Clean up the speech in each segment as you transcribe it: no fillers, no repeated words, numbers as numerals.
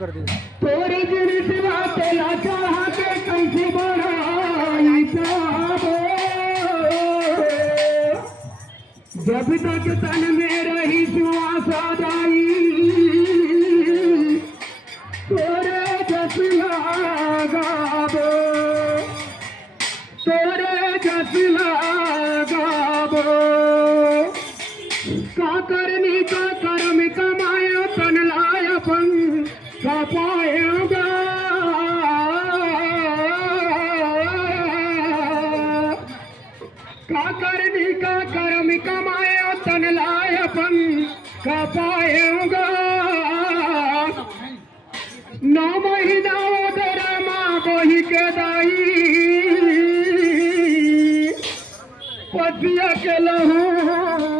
कर दी। थोड़ी देर सिवा तेरा चाह के कैसे बढ़ाई जब तक तन में रही श्वास जाई तोरे जस लगाबो तोरे जस लगाबो का करनी का कर्म कमाया तन लाया पन का पाएगा का करनी का कर्म कमाया तन लाया पन का पाएगा 9 महीना तेरा माँ को ही के दाई पतिया के लहू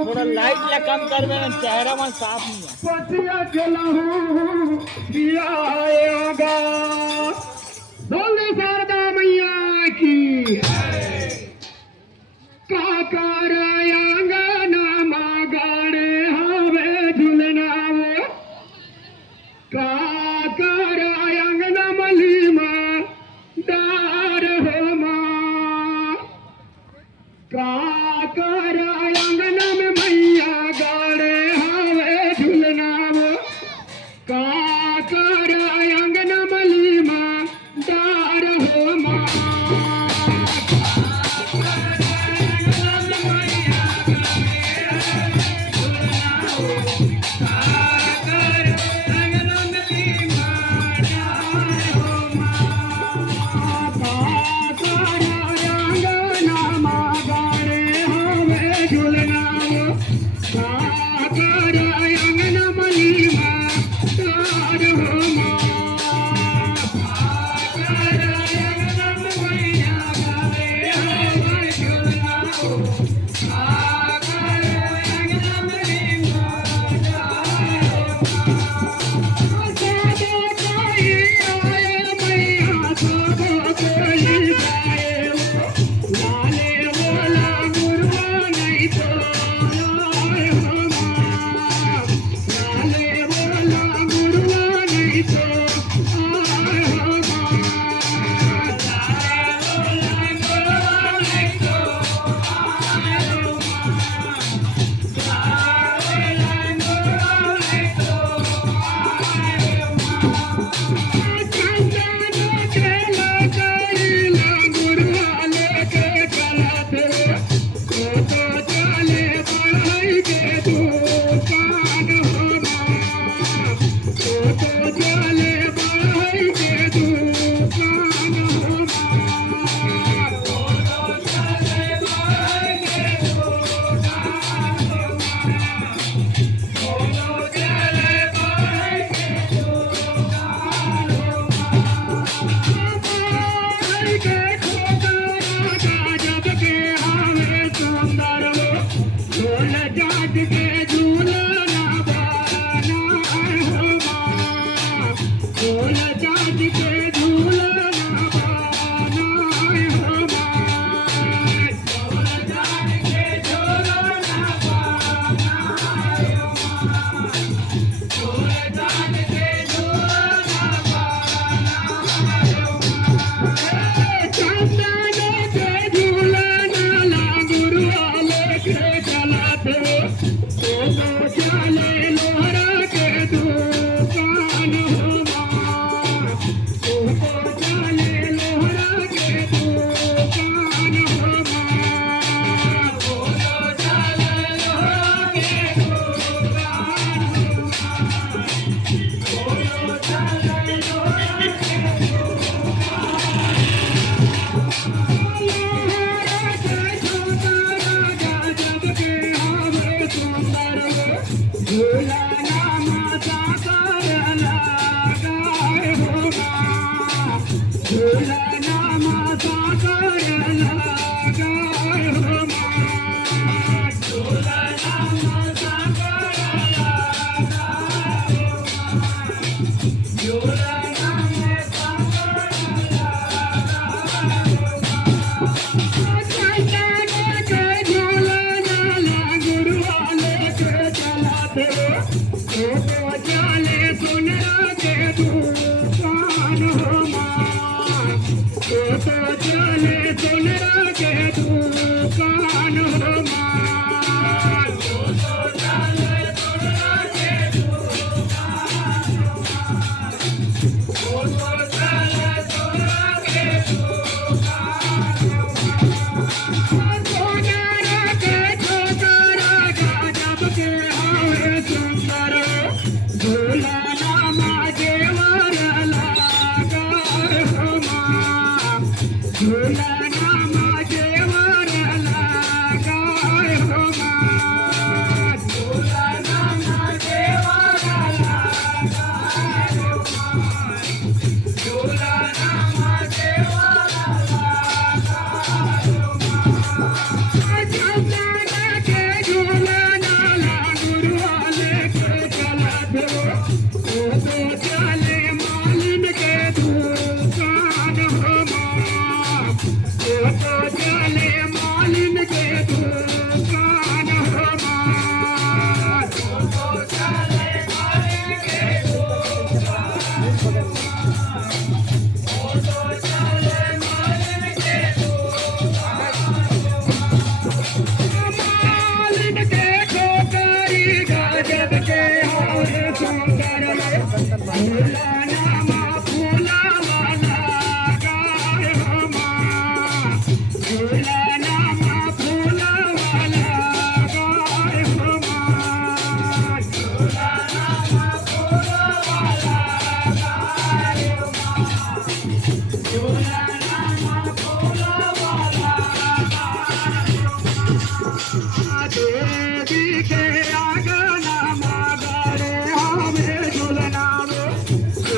थोड़ा लाइट ला कम कर में चेहरा मन साफ नहीं है। पतिया के लहू दिया आएगा बोले शारदा मैया की काकर आंगना मागाड़े हवे झुलना काकर आंगना मलीमा दार हो माँ काकर आंगना में मैया गाड़े हवे झुलना काकर आंगना मलीमा दार हो माँ चले सुन के तू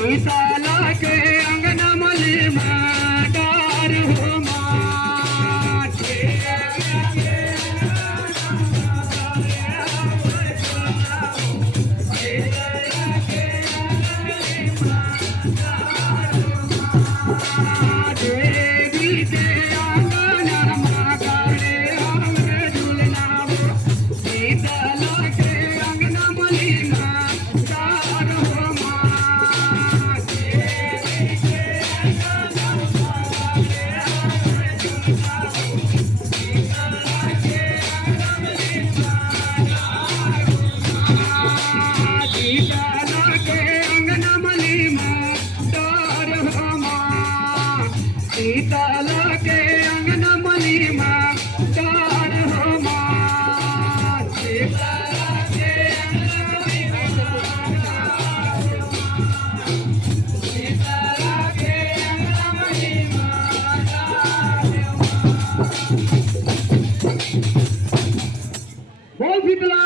सीताला के अंगना मली मातार हो माते देवी के अंगना मातारे हमरे झूलना सीताला के अंगना मली मातार हो सीताला के अंगना मली मातार हो माँ सीताला के अंगना मली सीताला के अंगना मली मातार हो बोल शीतला